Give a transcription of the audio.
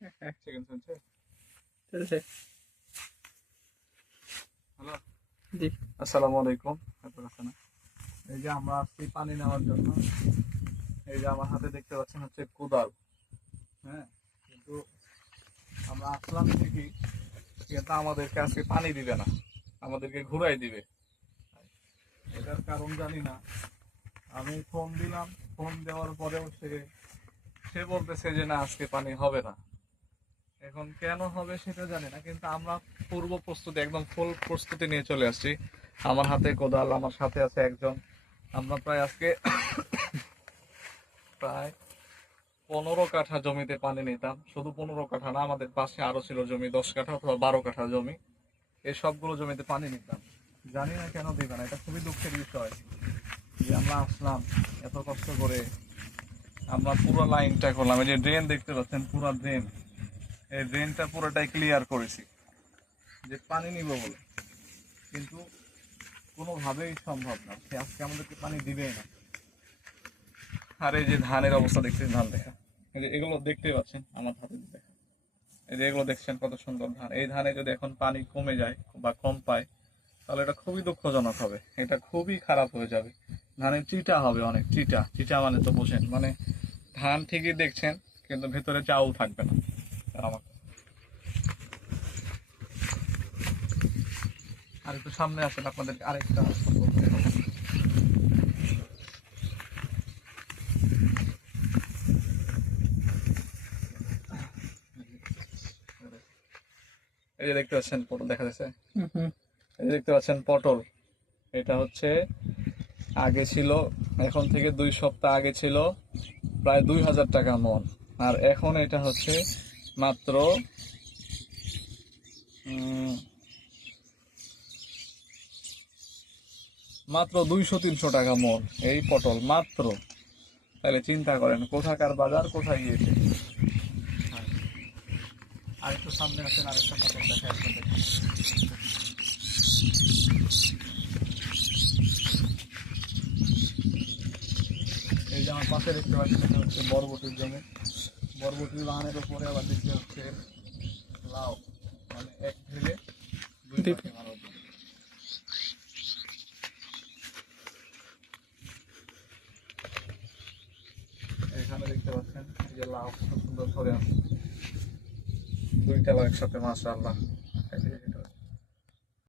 Second চলছে চলছে hello. জি। আসসালামু আলাইকুম। এত এই যে আমরা আসছি পানি নেওয়ার জন্য। এই যে আমার হাতে দেখতে পাচ্ছেন হচ্ছে কোদাল। হ্যাঁ কিন্তু আমরা আসলাম ঠিকই কিন্তু আমাদেরকে আজকে পানি দিবে না। আমাদেরকে ঘুরাই দিবে। এটার কারণ জানি না। আমি ফোন দিলাম ফোন দেওয়ার পরেও সে সে বলতেছে যে না আজকে পানি হবে না। এখন কেন হবে সেটা জানি না, কিন্তু আমরা পূর্ব প্রস্তুতি, একদম ফুল প্রস্তুতি নিয়ে চলে আসছি। আমার হাতে কোদাল, আমার সাথে আছে একজন। আমরা প্রায় আজকে প্রায় পনেরো কাঠা জমিতে পানি নিতাম। শুধু পনেরো কাঠা না, আমাদের পাশে আরও ছিল জমি, দশ কাঠা অথবা বারো কাঠা জমি। এই সবগুলো জমিতে পানি নিতাম। জানি না কেন দিবে না, এটা খুবই দুঃখের বিষয় যে আমরা আসলাম এত কষ্ট করে। আমরা পুরো লাইনটা করলাম, এই যে ড্রেন দেখতে পাচ্ছেন, পুরো ড্রেন এই ড্রেনটা পুরোটাই ক্লিয়ার করেছি। যে পানি নিব বলে। কিন্তু কোনোভাবেই সম্ভব না। সে আজকে আমাদেরকে পানি দিবেই না। আর এই যে ধানের অবস্থা দেখছেন, ধান দেখা। এগুলো দেখতে পাচ্ছেন, আমার হাতে দেখা। এই যে এগুলো দেখছেন, কত সুন্দর ধান। এই ধানে যদি এখন পানি কমে যায় বা কম পায়, তাহলে এটা খুবই দুঃখজনক হবে। এটা খুবই খারাপ হয়ে যাবে। ধানের চিটা হবে অনেক, চিটা। চিটা মানে তো বোঝেন। মানে ধান ঠিকই দেখছেন, কিন্তু ভেতরে চাউল থাকবে না। আমার আর একটু সামনে আসেন আপনাদের আরেকটা। এই যে দেখতে পাচ্ছেন পটল দেখা যাচ্ছে এই যে দেখতে পাচ্ছেন পটল এটা হচ্ছে আগে ছিল এখন থেকে দুই সপ্তাহ আগে ছিল প্রায় দুই হাজার টাকা মন আর এখন এটা হচ্ছে মাত্র মাত্র দুইশো তিনশো টাকা মন এই পটল, মাত্র। তাহলে চিন্তা করেন, কোথাকার বাজার, কোথায় গিয়েছে? আর একটু সামনে আছেন আরেকটা পটল দেখা এই যে আমার পাশে দেখতে পাচ্ছি হচ্ছে বরবটির জমি। বরবটির বাগানের উপরে আবার দিতে হচ্ছে লাউ। মানে এক ঢেলে দুই। এখানে দেখতে পাচ্ছেন এই যে লাউ সুন্দর ধরে আছে দুইটা লাউ একসাথে মাশাআল্লাহ।